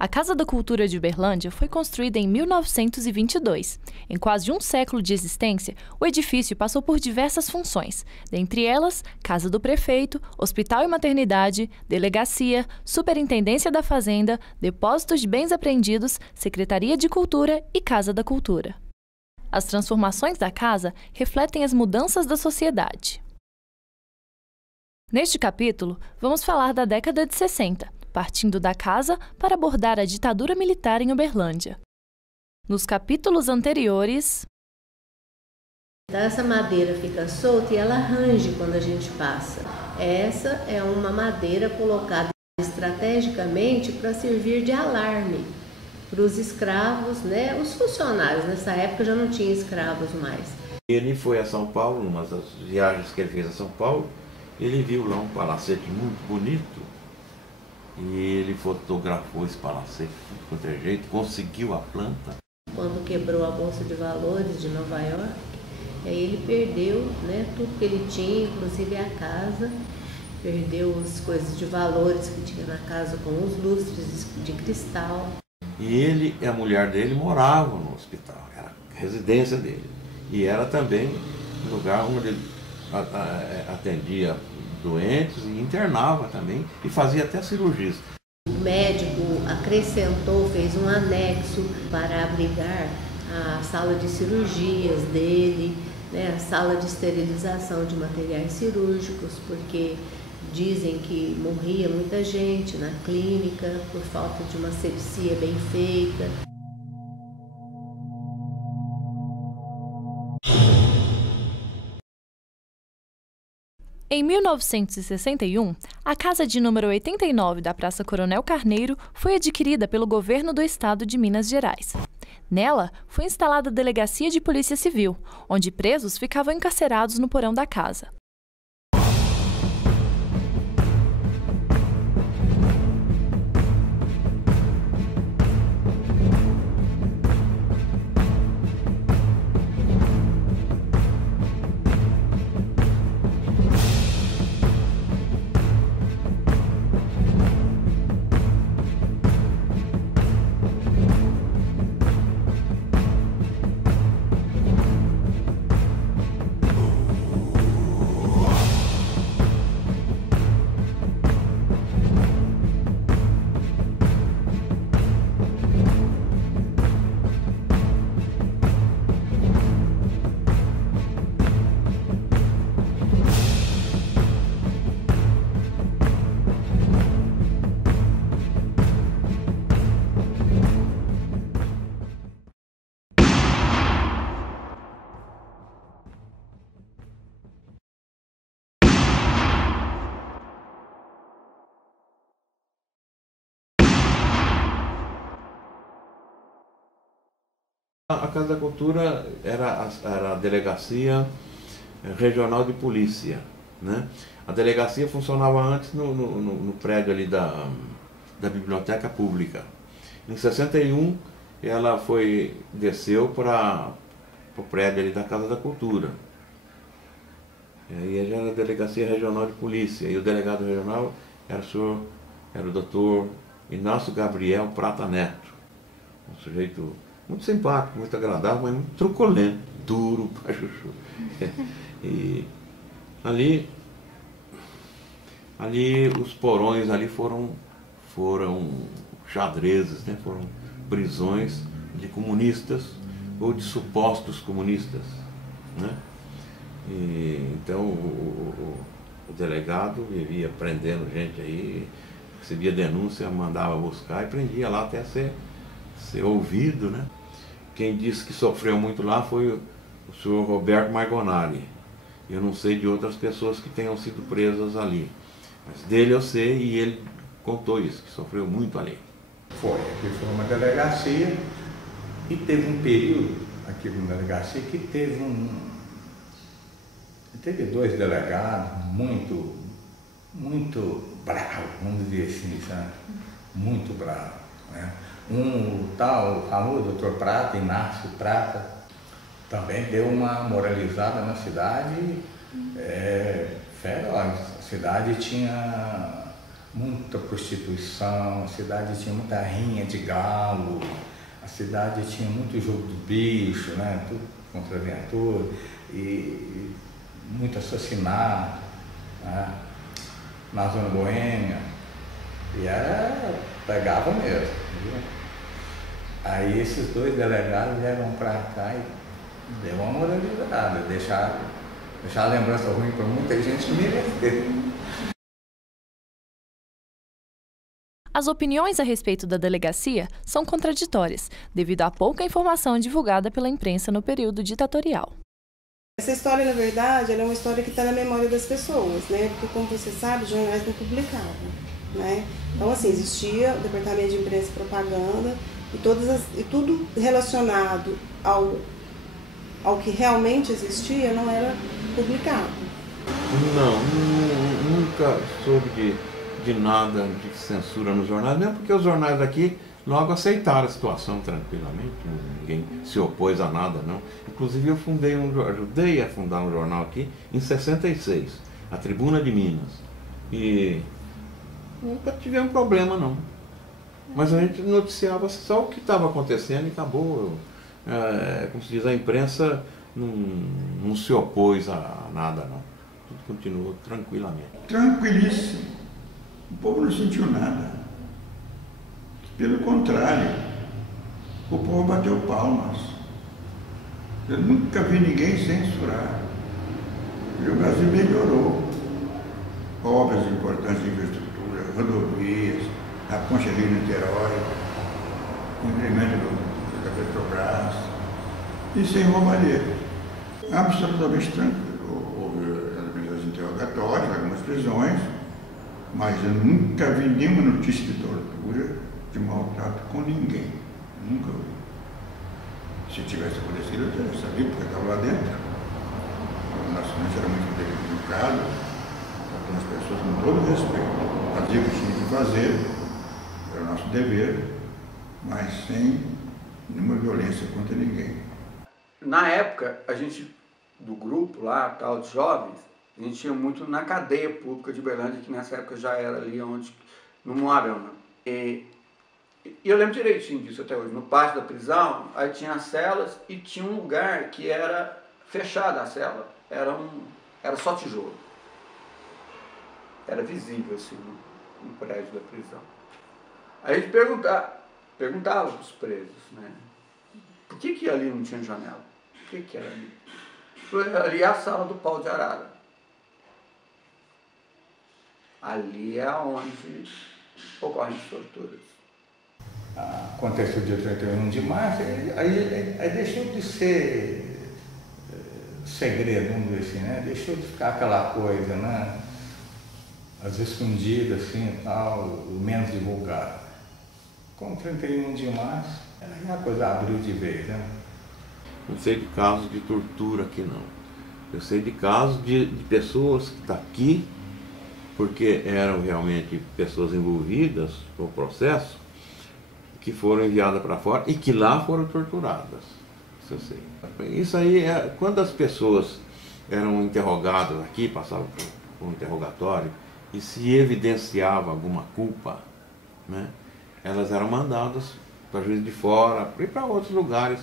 A Casa da Cultura de Uberlândia foi construída em 1922. Em quase um século de existência, o edifício passou por diversas funções, dentre elas, Casa do Prefeito, Hospital e Maternidade, Delegacia, Superintendência da Fazenda, Depósitos de Bens Apreendidos, Secretaria de Cultura e Casa da Cultura. As transformações da casa refletem as mudanças da sociedade. Neste capítulo, vamos falar da década de 60, partindo da casa para abordar a ditadura militar em Uberlândia. Nos capítulos anteriores... Então, essa madeira fica solta e ela range quando a gente passa. Essa é uma madeira colocada estrategicamente para servir de alarme para os escravos, né? Os funcionários. Nessa época já não tinha escravos mais. Ele foi a São Paulo, numa das viagens que ele fez a São Paulo, ele viu lá um palacete muito bonito e ele fotografou esse palacete de qualquer jeito, conseguiu a planta. Quando quebrou a Bolsa de Valores de Nova York, aí ele perdeu, né, tudo que ele tinha, inclusive a casa, perdeu as coisas de valores que tinha na casa, como os lustres de cristal. E ele e a mulher dele moravam no hospital, era a residência dele. E era também um lugar onde ele atendia doentes e internava também e fazia até cirurgias. O médico acrescentou, fez um anexo para abrigar a sala de cirurgias dele, né, a sala de esterilização de materiais cirúrgicos, porque dizem que morria muita gente na clínica por falta de uma asepsia bem feita. Em 1961, a casa de número 89 da Praça Coronel Carneiro foi adquirida pelo governo do estado de Minas Gerais. Nela, foi instalada a Delegacia de Polícia Civil, onde presos ficavam encarcerados no porão da casa. A Casa da Cultura era a Delegacia Regional de Polícia, né? A delegacia funcionava antes no prédio ali da Biblioteca Pública. Em 61, ela desceu para o prédio ali da Casa da Cultura. E aí já era a Delegacia Regional de Polícia. E o delegado regional era o doutor Inácio Gabriel Prata Neto. Um sujeito muito simpático, muito agradável, mas muito truculento, duro pra chuchu. E ali os porões ali foram xadrezes, né? Foram prisões de comunistas ou de supostos comunistas, né? E então o delegado vivia prendendo gente aí, recebia denúncia, mandava buscar e prendia lá até ser ouvido, né? Quem disse que sofreu muito lá foi o senhor Roberto Margonari. Eu não sei de outras pessoas que tenham sido presas ali, mas dele eu sei e ele contou isso, que sofreu muito ali. Aqui foi uma delegacia e teve um período aqui na delegacia que teve dois delegados muito bravos, vamos dizer assim, sabe? Muito bravos, né? O famoso doutor Prata, Inácio Prata, também deu uma moralizada na cidade feroz. A cidade tinha muita prostituição, a cidade tinha muita rinha de galo, a cidade tinha muito jogo do bicho, né? Tudo contraventura e muito assassinato, né? Na zona boêmia, e pegava mesmo, viu? Aí esses dois delegados vieram para cá e deu uma moralizada, deixar a lembrança ruim para muita gente que mereceu. As opiniões a respeito da delegacia são contraditórias, devido à pouca informação divulgada pela imprensa no período ditatorial. Essa história, na verdade, ela é uma história que está na memória das pessoas, né? Porque, como você sabe, os jornais não publicavam, né? Então, assim, existia o Departamento de Imprensa e Propaganda e tudo relacionado ao que realmente existia não era publicado. Não, nunca soube de nada de censura nos jornais, mesmo porque os jornais aqui logo aceitaram a situação tranquilamente, ninguém se opôs a nada, não. Inclusive eu ajudei a fundar um jornal aqui em 66, a Tribuna de Minas, e nunca tivemos problema, não. Mas a gente noticiava só o que estava acontecendo e acabou. Como se diz, a imprensa não se opôs a nada, não. Tudo continuou tranquilamente. Tranquilíssimo. O povo não sentiu nada. Pelo contrário, o povo bateu palmas. Eu nunca vi ninguém censurar. E o Brasil melhorou. Obras importantes de infraestrutura, rodovias, a ponte Rio-Niterói, incremento da Petrobras, e sem roubalheira. Absolutamente tranquilo. Houve interrogatórios, algumas prisões, mas eu nunca vi nenhuma notícia de tortura, de maltrato com ninguém. Nunca vi. Se tivesse acontecido, eu teria sabido, porque eu estava lá dentro. O nosso mente era muito educado, tratando as pessoas com todo respeito. Fazia o que tinha que fazer, era o nosso dever, mas sem nenhuma violência contra ninguém. Na época, a gente, do grupo lá, tal, de jovens, a gente tinha muito na cadeia pública de Uberlândia, que nessa época já era ali onde, no Moarama. E eu lembro direitinho disso até hoje. No pátio da prisão, aí tinha as celas e tinha um lugar que era fechada a cela. Era só tijolo. Era visível, assim, no prédio da prisão. Aí a gente perguntava para os presos, né? Por que ali não tinha janela? Por que era ali? Ali é a sala do pau de arara. Ali é onde ocorrem as torturas. Aconteceu o dia 31 de março, aí deixou de ser segredo, vamos dizer assim, né? Deixou de ficar aquela coisa, né? As escondidas, assim, e tal, o menos divulgado. Com 31 de março, a coisa abriu de vez, né? Não sei de casos de tortura aqui, não. Eu sei de casos de pessoas que estão aqui, porque eram realmente pessoas envolvidas no processo, que foram enviadas para fora e que lá foram torturadas. Isso eu sei. Isso aí, quando as pessoas eram interrogadas aqui, passavam por um interrogatório, e se evidenciava alguma culpa, né, elas eram mandadas para juiz de fora e para outros lugares,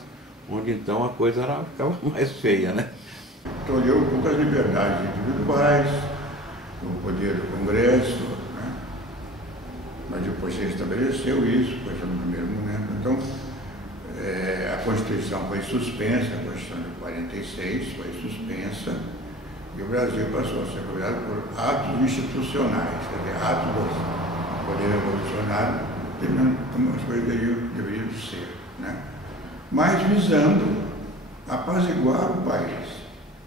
onde então a coisa ficava mais feia, né? Tolheu um pouco as liberdades individuais, o poder do Congresso, né? Mas depois se estabeleceu isso, foi no primeiro momento. Então, a Constituição foi suspensa, a Constituição de 46 foi suspensa, e o Brasil passou a ser governado por atos institucionais, quer dizer, atos do poder revolucionário, determinando como as coisas deveriam ser, né? Mas visando apaziguar o país,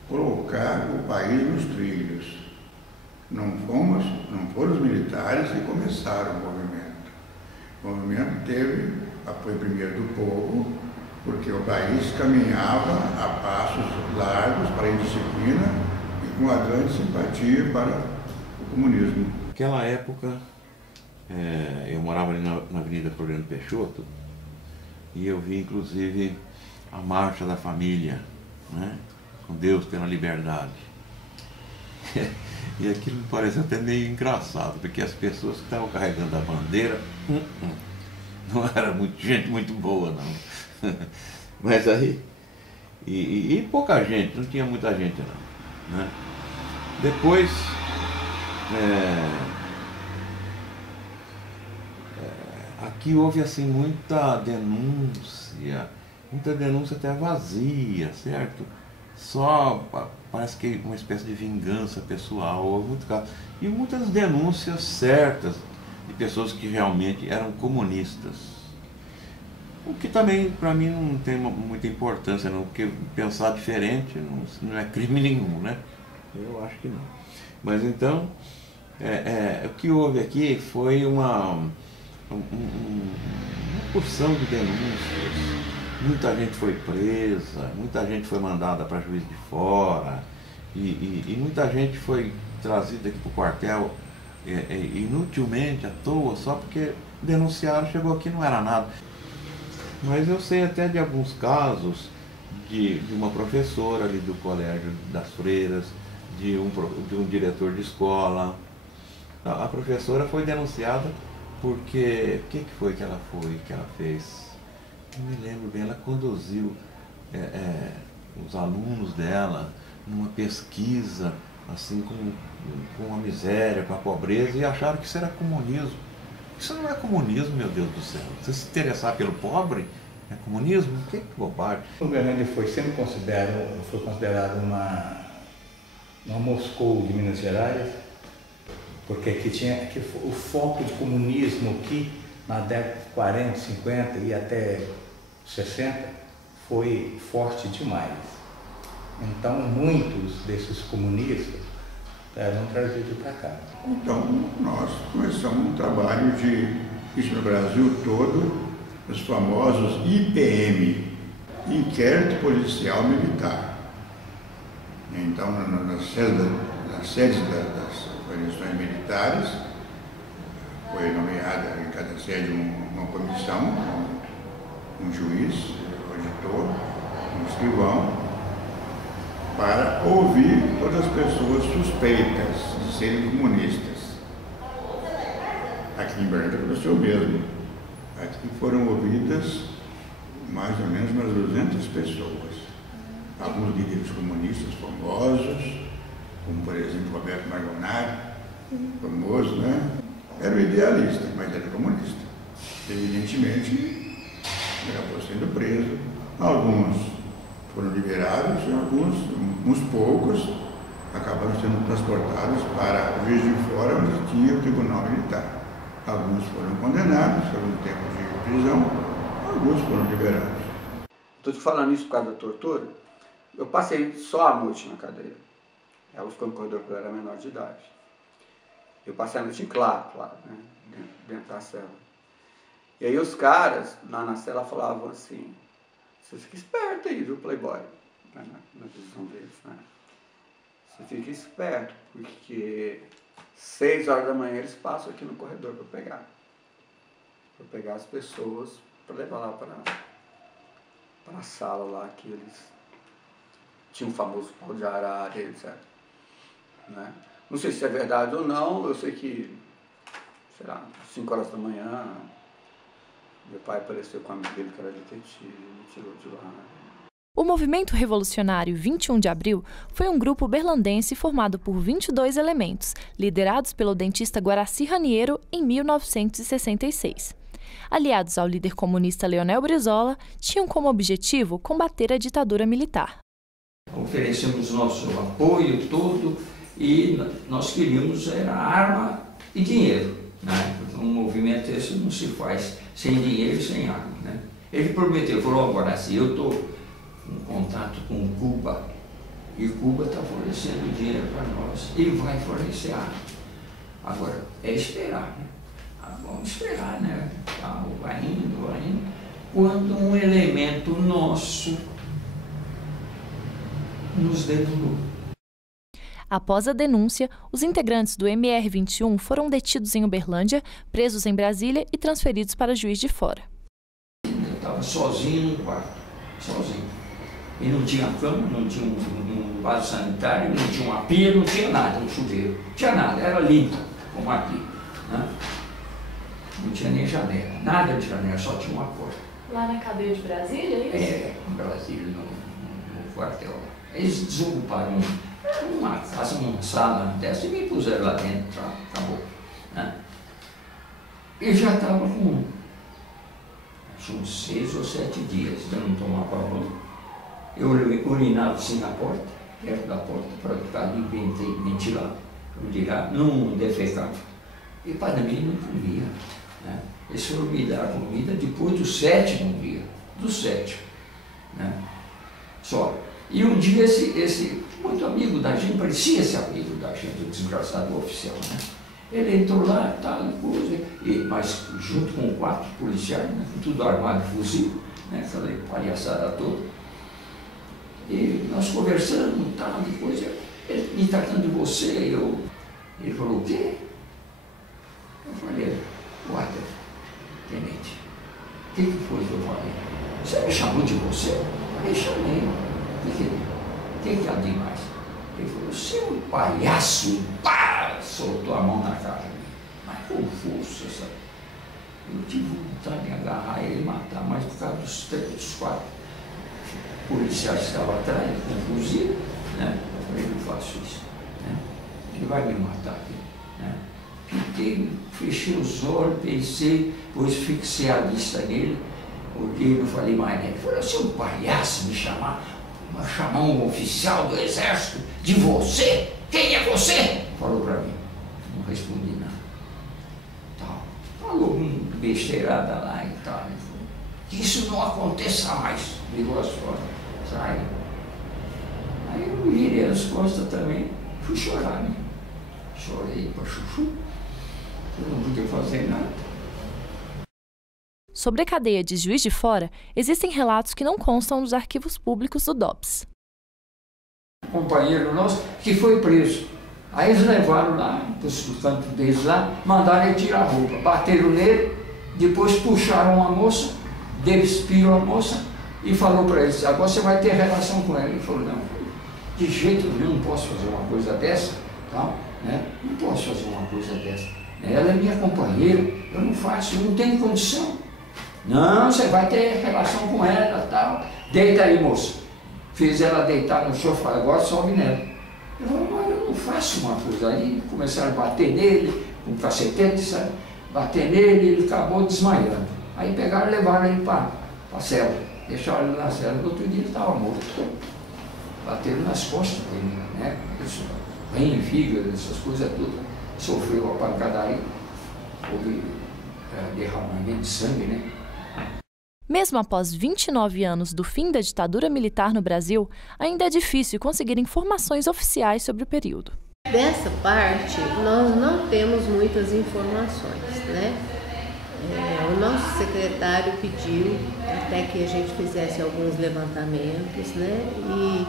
colocar o país nos trilhos. Não foram os militares que começaram o movimento. O movimento teve apoio primeiro do povo, porque o país caminhava a passos largos para a indisciplina e com uma grande simpatia para o comunismo. Naquela época, eu morava ali na Avenida Floriano Peixoto, e eu vi inclusive a Marcha da Família, né? Com Deus pela Liberdade. E aquilo me parece até meio engraçado, porque as pessoas que estavam carregando a bandeira não era gente muito boa, não. Mas aí, e pouca gente, não tinha muita gente não, né? Depois, aqui houve assim muita denúncia até vazia, certo? Só parece que uma espécie de vingança pessoal, houve muito caso. E muitas denúncias certas de pessoas que realmente eram comunistas. O que também, para mim, não tem muita importância, não, porque pensar diferente não é crime nenhum, né? Eu acho que não. Mas então, o que houve aqui foi uma porção de denúncias. Muita gente foi presa, muita gente foi mandada para juiz de fora, e muita gente foi trazida aqui para o quartel inutilmente, à toa, só porque denunciaram, chegou aqui não era nada. Mas eu sei até de alguns casos de uma professora ali do Colégio das Freiras, de um diretor de escola. A professora foi denunciada porque, o que foi que ela fez? Eu me lembro bem, ela conduziu os alunos dela numa pesquisa assim com a miséria, com a pobreza, e acharam que isso era comunismo. Isso não é comunismo, meu Deus do céu. Você se interessar pelo pobre é comunismo? Que bobagem. Uberlândia sempre foi considerado uma Moscou de Minas Gerais, porque aqui o foco de comunismo aqui na década de 40, 50 e até 60 foi forte demais. Então muitos desses comunistas eram trazidos para cá. Então nós começamos um trabalho isso no Brasil todo, os famosos IPM, Inquérito Policial Militar. Então nas sedes das organizações militares foi nomeada em cada sede uma comissão, um juiz, um auditor, um escrivão, para ouvir todas as pessoas suspeitas de serem comunistas. Aqui em Berlândia aconteceu o mesmo. Aqui foram ouvidas mais ou menos umas 200 pessoas. Alguns líderes comunistas famosos, como por exemplo Roberto Margonari, famoso, né? Era um idealista, mas era comunista. Evidentemente, acabou sendo preso. Alguns foram liberados e uns poucos, acabaram sendo transportados para Juiz de Fora, onde tinha o Tribunal Militar. Alguns foram condenados a um tempo de prisão, alguns foram liberados. Estou te falando isso por causa da tortura. Eu passei só a noite na cadeia. Ela ficou no corredor porque eu era menor de idade. Eu passei a noite em claro, né? Dentro da cela. E aí os caras lá na cela falavam assim: você fica esperto aí, viu, Playboy? Na visão deles, né? Você fica esperto, porque 6 horas da manhã eles passam aqui no corredor para pegar as pessoas, para levar lá para a sala lá que eles tinham o famoso pau de arara, etc. Né? Não sei se é verdade ou não, eu sei que, sei lá, 5 horas da manhã, meu pai apareceu com um amigo dele que era detetive, me tirou de lá. O Movimento Revolucionário 21 de Abril foi um grupo berlandense formado por 22 elementos, liderados pelo dentista Guaraci Raniero em 1966. Aliados ao líder comunista Leonel Brizola, tinham como objetivo combater a ditadura militar. Oferecemos nosso apoio todo e nós queríamos arma e dinheiro, né? Um movimento esse não se faz sem dinheiro e sem arma, né? Ele prometeu, falou: agora assim, eu estou em contato com Cuba e Cuba está fornecendo dinheiro para nós e vai fornecer arma. Agora é esperar, né? Vamos esperar, né? Vai indo. Quando um elemento nosso nos denunciou. Após a denúncia, os integrantes do MR-21 foram detidos em Uberlândia, presos em Brasília e transferidos para Juiz de Fora. Eu estava sozinho no quarto, sozinho. E não tinha cama, não tinha um vaso sanitário, não tinha uma pia, não tinha nada, um chuveiro. Não tinha nada, era limpo, como aqui. Né? Não tinha nem janela, nada de janela, só tinha uma porta. Lá na cadeia de Brasília, é isso? É, em Brasília, no quartel. Eles desocuparam uma casa, uma sala dessa e me puseram lá dentro, acabou. Né? E já estava com uns 6 ou 7 dias, eu não tomava banho. Eu urinava assim na porta, perto da porta, para ficar ali ventilar. Eu não defecava. E para mim não comia. Né? Eles foram me dar comida depois do 7º dia. Do 7º. Né? Só. E um dia esse muito amigo da gente, parecia esse amigo da gente, o desgraçado oficial, né? Ele entrou lá e tal, mas junto com 4 policiais, né? Tudo armado de fuzil, né? Aquela palhaçada toda. E nós conversando e tal, depois ele me tratando de você, ele falou, o quê? Eu falei, guarda, tenente, o que foi que eu falei? Você me chamou de você? Eu falei, chamei. O que há de mais? Ele falou, você é um palhaço, e pá! Soltou a mão na cara. Mas com força, sabe? Eu tive vontade de agarrar ele e matar, mas por causa dos 4 policiais que estavam atrás, com fuzil, né? Eu falei, não faço isso. Né? Ele vai me matar aqui. Né? Fiquei, fechei os olhos, pensei, depois fixei a vista nele, olhei e não falei mais nada. Ele falou, você é um palhaço me chamar um oficial do exército de você? Quem é você? Falou para mim. Não respondi nada. Tal. Falou besteirada lá e tal. Que isso não aconteça mais. Virou as costas. Sai. Aí eu virei as costas também. Fui chorar, né? Chorei para chuchu. Eu não podia fazer nada. Sobre a cadeia de Juiz de Fora, existem relatos que não constam nos arquivos públicos do DOPS. Um companheiro nosso que foi preso. Aí eles levaram lá, no canto deles lá, mandaram ele tirar a roupa. Bateram nele, depois puxaram uma moça, despiram a moça e falou para eles, agora você vai ter relação com ela. Ele falou, não, de jeito nenhum, não posso fazer uma coisa dessa. Tá? Né? Não posso fazer uma coisa dessa. Ela é minha companheira, eu não faço, eu não tenho condição. Não, você vai ter relação com ela, tal. Deita aí, moça. Fiz ela deitar no chão, falei, agora sobe nela. Eu falei, mas eu não faço uma coisa. Aí começaram a bater nele, com um cacetete, sabe? Bater nele, ele acabou desmaiando. Aí pegaram e levaram ele para a cela. Deixaram ele na cela. No outro dia ele estava morto. Bateram nas costas dele, né? Rim, fígado, essas coisas tudo. Sofreu a pancadaria. Houve derramamento de sangue, né? Mesmo após 29 anos do fim da ditadura militar no Brasil, ainda é difícil conseguir informações oficiais sobre o período. Dessa parte, nós não temos muitas informações, né? O nosso secretário pediu até que a gente fizesse alguns levantamentos, né?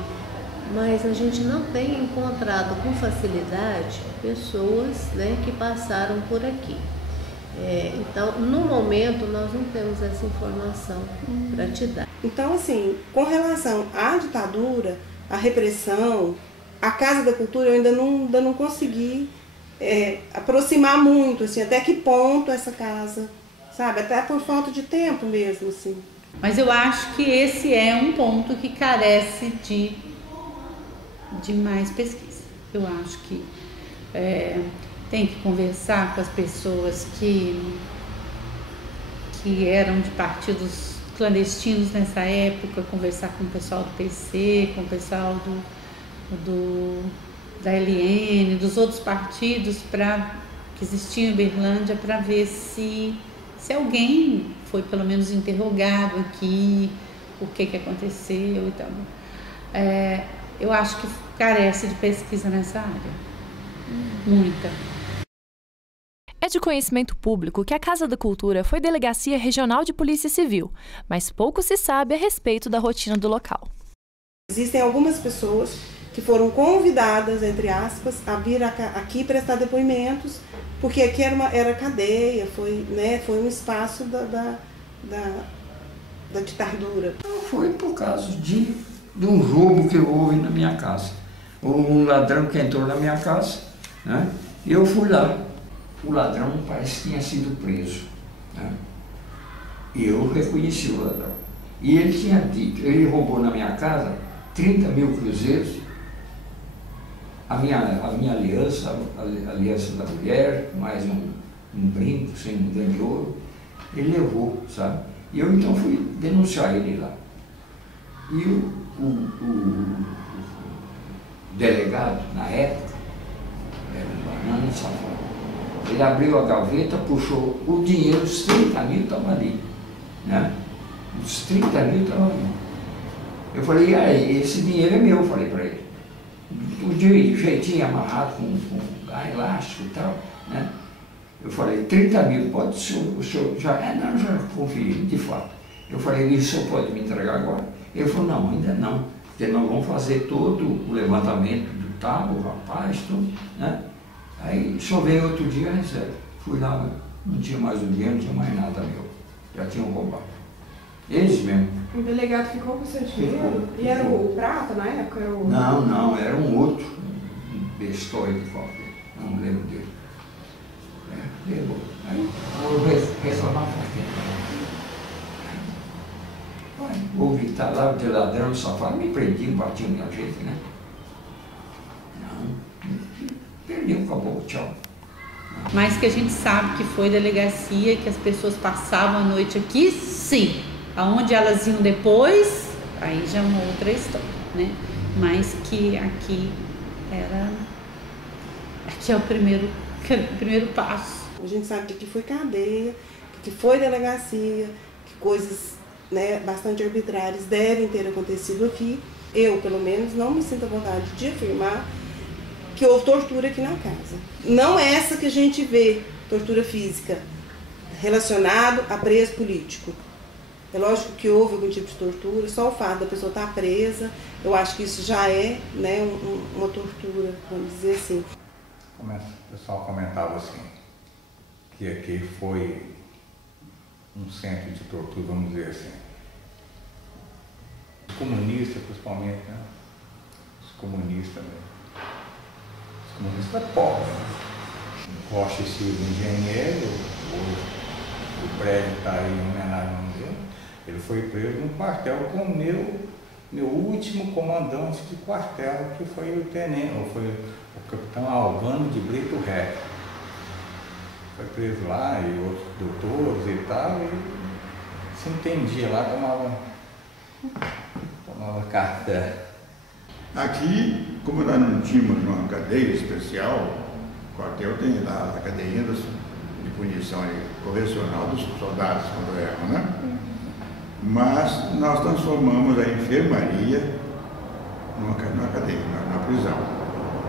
Mas a gente não tem encontrado com facilidade pessoas, né, que passaram por aqui. Então, no momento, nós não temos essa informação para te dar. Então, assim, com relação à ditadura, à repressão, à Casa da Cultura, eu ainda não consegui aproximar muito, assim, até que ponto essa casa, sabe? Até por falta de tempo mesmo, assim. Mas eu acho que esse é um ponto que carece de mais pesquisa. Eu acho que tem que conversar com as pessoas que eram de partidos clandestinos nessa época, conversar com o pessoal do PC, com o pessoal da LN, dos outros partidos que existiam em Uberlândia, para ver se alguém foi pelo menos interrogado aqui, o que aconteceu e tal. Eu acho que carece de pesquisa nessa área. Muita. É de conhecimento público que a Casa da Cultura foi Delegacia Regional de Polícia Civil, mas pouco se sabe a respeito da rotina do local. Existem algumas pessoas que foram convidadas, entre aspas, a vir aqui prestar depoimentos, porque aqui era cadeia, foi um espaço da ditadura. Foi por causa de de um roubo que houve na minha casa. Um ladrão que entrou na minha casa, né? E eu fui lá. O ladrão parece que tinha sido preso, né? E eu reconheci o ladrão. E ele tinha dito, ele roubou na minha casa 30 mil cruzeiros, a minha aliança, a aliança da mulher, mais um brinco, sem um de ouro, ele levou, sabe? E eu então fui denunciar ele lá. E o delegado, na época, era um banana safado. Ele abriu a gaveta, puxou o dinheiro, os 30 mil estavam ali, né? Os 30 mil estavam ali. Eu falei, aí, esse dinheiro é meu, eu falei para ele. O jeitinho amarrado com elástico e tal, né? Eu falei, 30 mil, pode, o senhor já... não, já conferi, de fato. Eu falei, o senhor pode me entregar agora? Ele falou, não, ainda não, porque nós vamos fazer todo o levantamento do tábua, o rapaz, tudo, né? Aí, o senhor veio outro dia, recebe. Fui lá, não tinha mais o dinheiro, não tinha mais nada meu. Já tinham roubado. Eles mesmo. O delegado ficou com o seu dinheiro? E era o Prata na época? Era o... Não, era um outro, um bestóide qualquer, não lembro dele. Levou. Aí, vou reclamar por quê? Vou gritar lá de ladrão, safado, me prendiam, batiam minha gente, né? Não, perdeu, acabou, tchau. Mas que a gente sabe que foi delegacia, que as pessoas passavam a noite aqui, sim. Aonde elas iam depois, aí já é uma outra história, né? Mas que aqui era... Aqui é o primeiro passo. A gente sabe que aqui foi cadeia, que foi delegacia, que coisas, né, bastante arbitrárias devem ter acontecido aqui. Eu, pelo menos, não me sinto à vontade de afirmar que houve tortura aqui na casa. Não é essa que a gente vê, tortura física, relacionado a preso político. É lógico que houve algum tipo de tortura, só o fato da pessoa estar presa, eu acho que isso já é, né, uma tortura, vamos dizer assim. O pessoal comentava assim, que aqui foi um centro de tortura, vamos dizer assim. Os comunistas, principalmente, né? Os comunistas mesmo. Os comunistas pobres, né? Rocha Silva, engenheiro, o prédio está aí em homenagem ao dele. Ele foi preso no quartel com o meu último comandante de quartel, que foi o tenente, ou foi o capitão Albano de Brito Reck. Foi preso lá e outros doutores e tal, e se entendia lá, tomava café. Aqui, como nós não tínhamos uma cadeia especial, o quartel tem lá a cadeinha de punição correcional dos soldados quando erram, né? Mas nós transformamos a enfermaria numa cadeia, na prisão.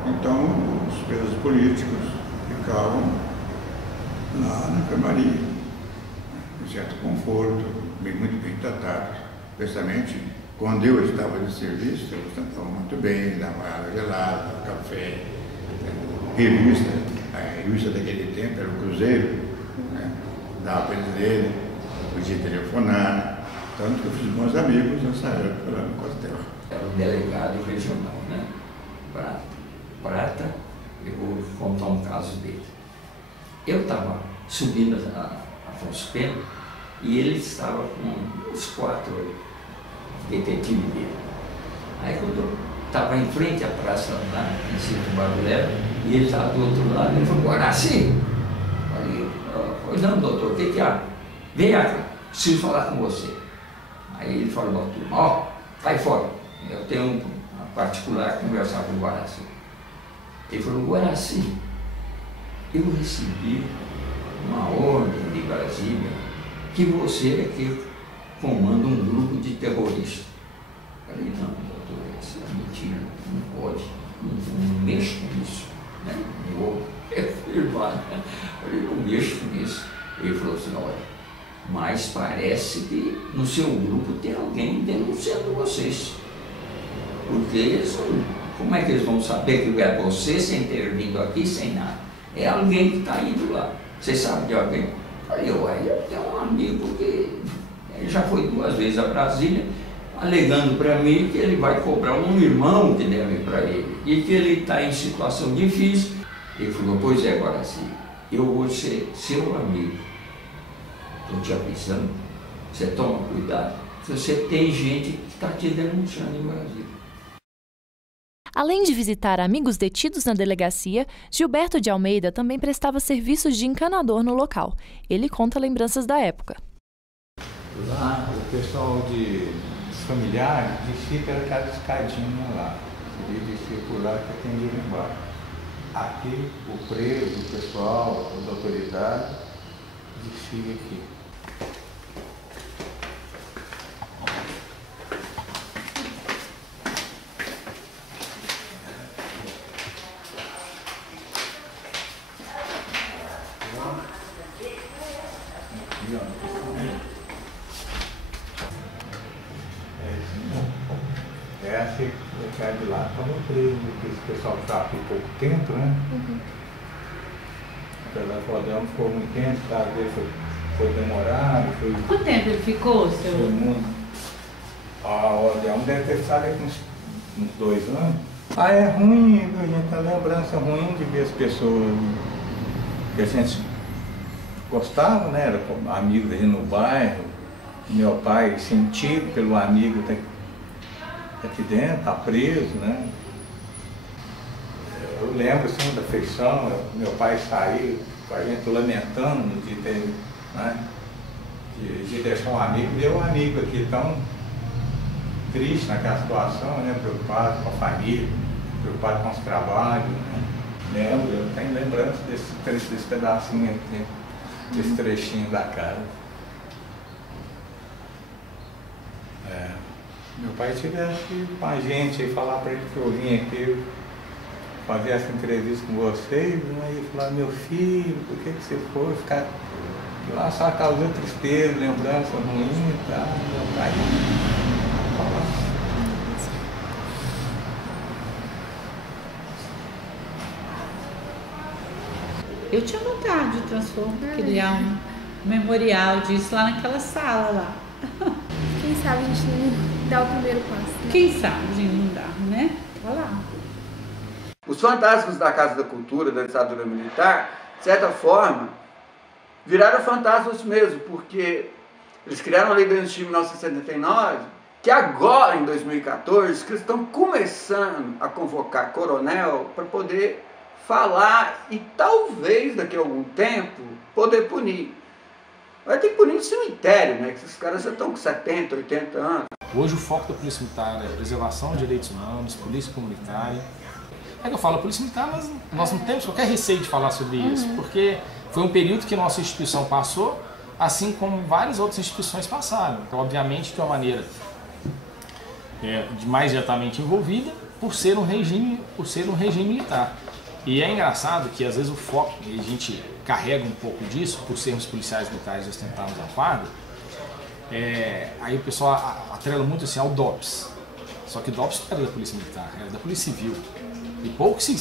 Então, os presos políticos ficavam lá na enfermaria, com certo conforto, muito bem tratados. Especialmente quando eu estava de serviço, eles tratavam muito bem, davam água gelada, café, revista. A revista daquele tempo era o Cruzeiro, né? Dava para eles lerem, podia telefonar. Tanto que eu fiz bons amigos nessa época lá no quartel. Era o delegado regional, né? Prata, eu vou contar um caso dele. Eu estava subindo a Afonso Pena e ele estava com os 4 detetives dele. Aí quando eu estava em frente à praça lá, em Cinto Barulhero, e ele estava do outro lado, ele falou, Guaraci! Falei, pois não, doutor, o que que há? Vem cá, preciso falar com você. Aí ele falou para a turma, ó, vai fora, eu tenho uma particular conversar com o Guaraci. Ele falou, Guaraci, eu recebi uma ordem de Brasília que você é que comanda um grupo de terroristas. Eu falei, não, doutor, isso é mentira, não pode, não mexo com isso, né? Não vou afirmar, né? Eu falei, não mexo com isso. Ele falou assim, olha, mas parece que no seu grupo tem alguém denunciando vocês. Porque eles, como é que eles vão saber que é você sem ter vindo aqui, sem nada? É alguém que está indo lá. Você sabe de alguém? Eu falei, eu tenho um amigo que ele já foi 2 vezes a Brasília. alegando para mim que ele vai cobrar um irmão que deve para ele e que ele está em situação difícil. Ele falou, pois é, agora sim, eu vou ser seu amigo. Estou te avisando, você toma cuidado, você tem gente que está te denunciando em Brasília. Além de visitar amigos detidos na delegacia, Gilberto de Almeida também prestava serviços de encanador no local. Ele conta lembranças da época. Lá, o pessoal dos familiares descia pela aquela escadinha lá. Ele descia por lá que atendia lá embaixo. Aqui, o preso, o pessoal, as autoridades, descia aqui. Essa é de lá estava preso, porque esse pessoal estava por pouco tempo, né? Pela Rodão ficou muito tempo, o caso dele foi demorado. Quanto tempo ele ficou, seu? Foi muito. A Odeon deve ter ficado aqui uns 2 anos. Ah, é ruim, a gente tem lembrança ruim de ver as pessoas que a gente gostava, né? Era amigo ali no bairro. Meu pai sentido pelo amigo aqui dentro, tá preso, né? Eu lembro assim da feição, meu pai saiu, a gente lamentando de ter, né? De deixar um amigo, ver um amigo aqui tão triste naquela situação, né? Preocupado com a família, preocupado com os trabalhos, né? Lembro, eu tenho lembrança desse pedacinho aqui, desse trechinho da casa. Meu pai tivesse com a gente e falar para ele que eu vim aqui fazer essa entrevista com vocês, né? E falar, meu filho, por que você foi ficar lá só causando tristeza, lembrança ruim e tal. Meu pai falava. Eu tinha vontade de transformar, criar um memorial disso lá naquela sala lá. Quem sabe a gente não dá o primeiro passo. Né? Quem sabe a gente não dá, né? Olha lá. Os fantasmas da Casa da Cultura, da ditadura militar, de certa forma, viraram fantasmas mesmo, porque eles criaram a lei do anistia em 1979, que agora, em 2014, que eles estão começando a convocar coronel para poder falar e talvez, daqui a algum tempo, poder punir. Vai ter que punir no cemitério, né? Que esses caras já estão com 70, 80 anos. Hoje o foco da Polícia Militar é preservação de direitos humanos, polícia comunitária. É que eu falo, a Polícia Militar, nós não temos qualquer receio de falar sobre isso, porque foi um período que nossa instituição passou, assim como várias outras instituições passaram. Então, obviamente, de uma maneira mais diretamente envolvida, por ser um regime militar. E é engraçado que às vezes o foco, e a gente carrega um pouco disso, por sermos policiais militares e ostentarmos a farda, aí o pessoal atrela muito assim ao DOPS. Só que o DOPS não era da Polícia Militar, era da Polícia Civil. E pouco se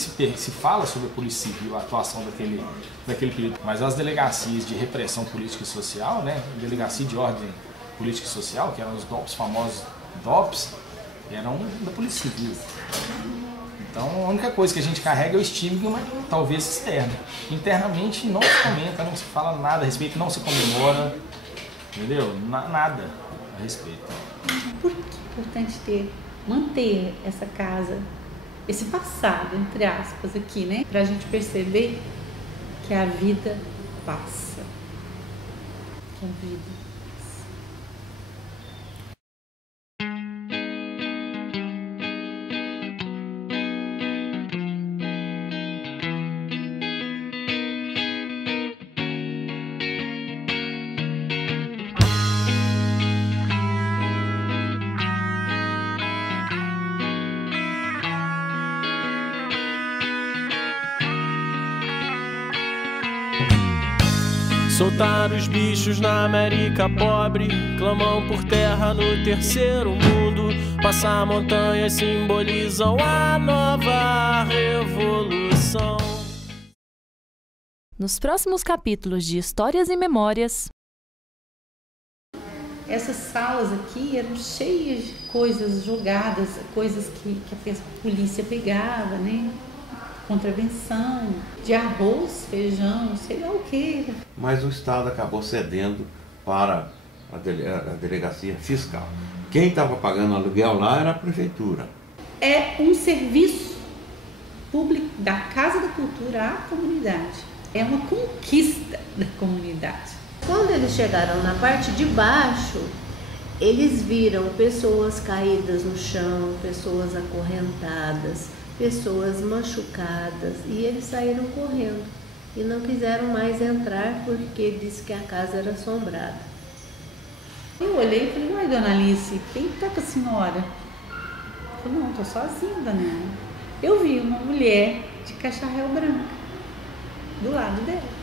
fala sobre a Polícia Civil, a atuação daquele período. Mas as delegacias de repressão política e social, né, delegacia de ordem política e social, que eram os DOPS, famosos DOPS, eram da Polícia Civil. Então a única coisa que a gente carrega é o estigma, talvez externo. Internamente não se comenta, não se fala nada a respeito, não se comemora, entendeu? Nada a respeito. Por que é importante manter essa casa, esse passado, entre aspas, aqui, né? Pra gente perceber que a vida passa. Que a vida passa. Soltar os bichos na América pobre, clamam por terra no terceiro mundo. Passar montanhas simbolizam a nova revolução. Nos próximos capítulos de Histórias e Memórias... Essas salas aqui eram cheias de coisas jogadas, coisas que a polícia pegava, né? Contravenção, de arroz, feijão, sei lá o que. Mas o Estado acabou cedendo para a delegacia fiscal. Quem estava pagando aluguel lá era a prefeitura. É um serviço público da Casa da Cultura à comunidade. É uma conquista da comunidade. Quando eles chegaram na parte de baixo, eles viram pessoas caídas no chão, pessoas acorrentadas, pessoas machucadas, e eles saíram correndo e não quiseram mais entrar porque disse que a casa era assombrada. Eu olhei e falei, uai, dona Alice, quem está com a senhora? Eu falei, não, estou sozinha, dona Ana. Eu vi uma mulher de cacharel branca do lado dela.